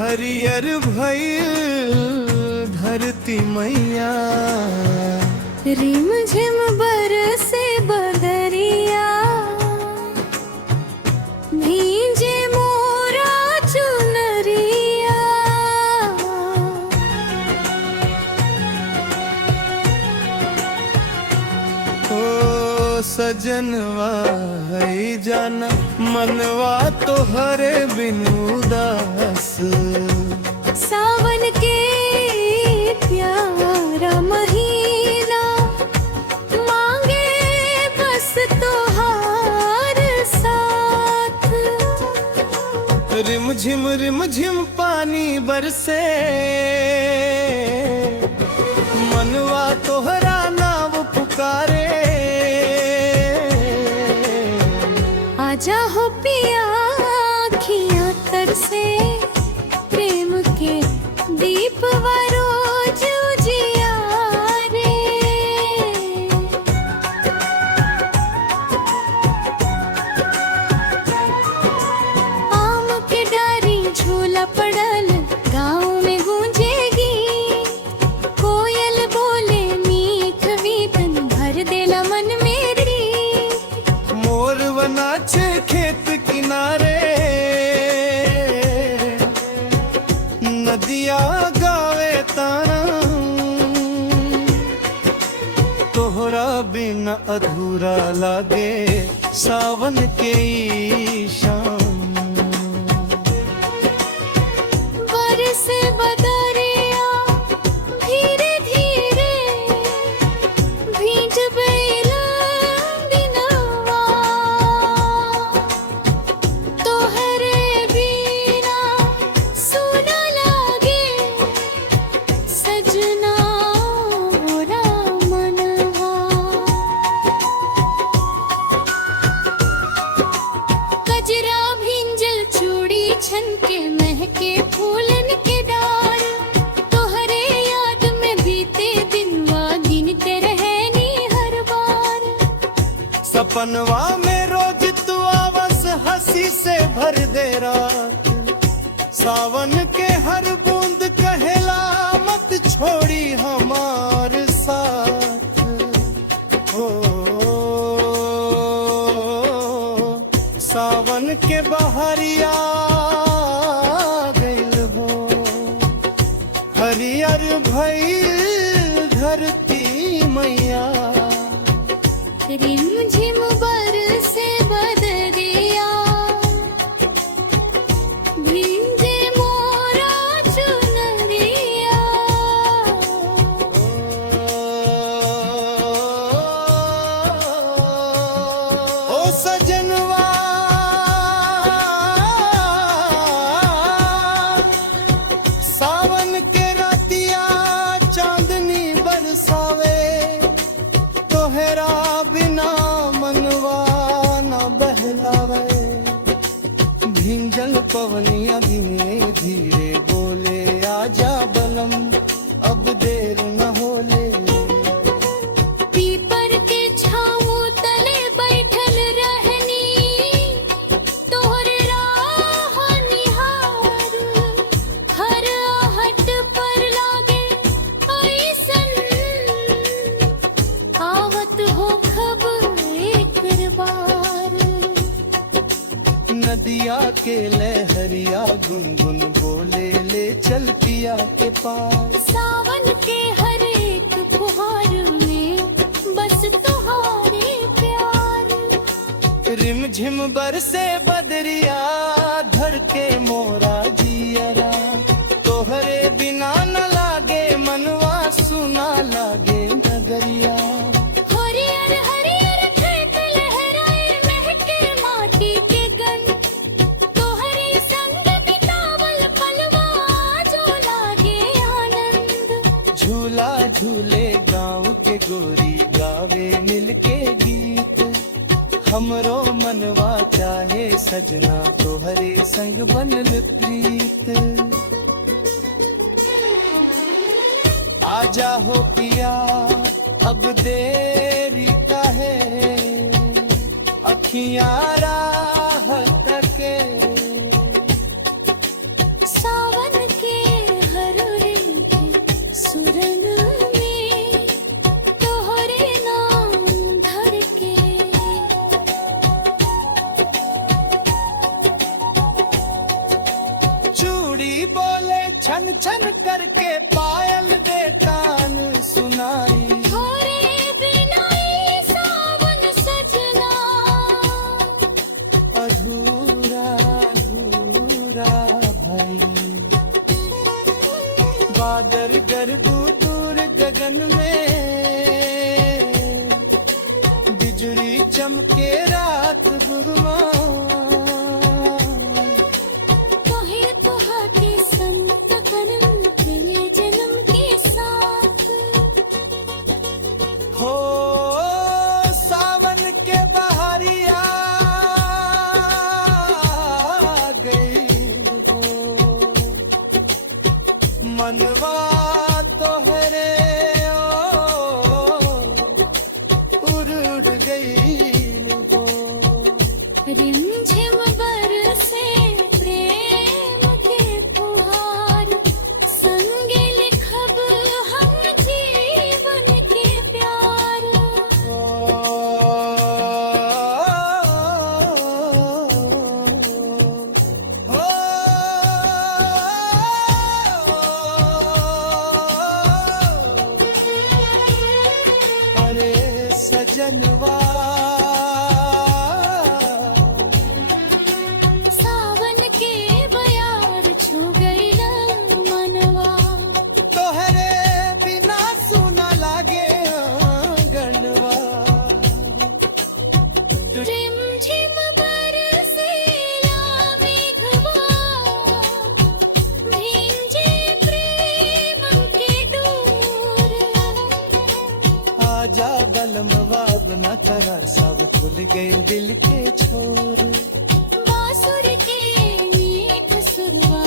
हरियर भइल धरती मैया, रिम झिम बरसे बदरिया, भींजे मोरा चुनरिया। ओ सजनवा है जाना मनवा तो हरे बिन उदास। सावन के प्यारा महीना मांगे बस तोहार साथ। रिम झिम पानी बरसे, मनवा तोहरा नाव पुकारे। आजा हो पिया अखियाँ तरसे, प्रेम के दीप रोज उजियारे। आम के डारी झूला पड़ल गाँव में गूंजेगी, कोयल बोले मीठ वीतन भर देला मन मेरी। मोर नाचे खेत किनारे, नदिया गावे ताना। तोहरा बिना अधूरा लागे सावन के ई शाम। बरसे बदरिया धीरे धीरे, भींज बेला बिनवा। तोहरे बिना सुना लागे सजना मोरा मनवा। कजरा भिंजल चूड़ी छनके महके फूलन के डार। तोहरे याद में बीते दिनवा गिनते रहनी हर बार। सपनवा में रोज तू आवास हंसी से भर दे रात। सावन के हर बूंद कहला मत छोड़ी हमार साथ। हो सावन के बहरिया गइल हो, हरियर भइल धरती मैया। रिम झिम बरसे बदरिया, भींजे मोरा चुनरिया। ओ सजनवा सावन के रातिया चांदनी बरसावे। तोहरा बिना मनवा न बहलावे। भींजल पवनिया धीरे धीरे बोले आजा बलम अब देर न होले। पीपर के छाँव तले बैठल रहनी, तोहरे राह निहार। हर आहट पर लागे ऐसन, आवत हो खबर एक बार। नदिया के लहरिया गुनगुन बोले ले चल पिया के पास। सावन के हर एक फुहार में बस तुम्हारे प्यार। रिम झिम बरसे बदरिया धर के मोरा जियरा। तोहरे बिना न लागे मनवा सुना लागे नगरिया। हरियर हरियर खेत लहराए महके माटी के गंध। तोहरे संग बितावल पलवा जो लागे आनंद। झूला झूले गाँव के गोरी गावे मिलके गीत। हमरो मनवा चाहे सजना तोहरे संग बनल प्रीत। आजा हो पिया अब देरी काहे, अखियां राह तके। सावन छन छन करके पायल बेतान सुनाई। थोरे बिना ये सावन सजना, अधूरा अधूरा भाई। बादल गरबू दूर गगन में, बिजली चमके रात गुरमा। तोहे तुहाके संत करम तेरे जन्म के साथ। हो सावन के बहारिया गई हो, मनवा तोहरे उड़ उड़ गई हो। रिमझिम बरसे प्रेम के फुहार, संगे लिखब हम जीवन के प्यार। अरे सजनवा, सावन के बयार छू गइला मनवा। तोहरे बिना सुना लागे आंगनवा। रिमझिम बरसेला मेघवा, भींजे प्रेम के डोर। आजा बलमवा बिना करार, सब खुल गए दिल के छोर। बांसुर के मीठ सुरवा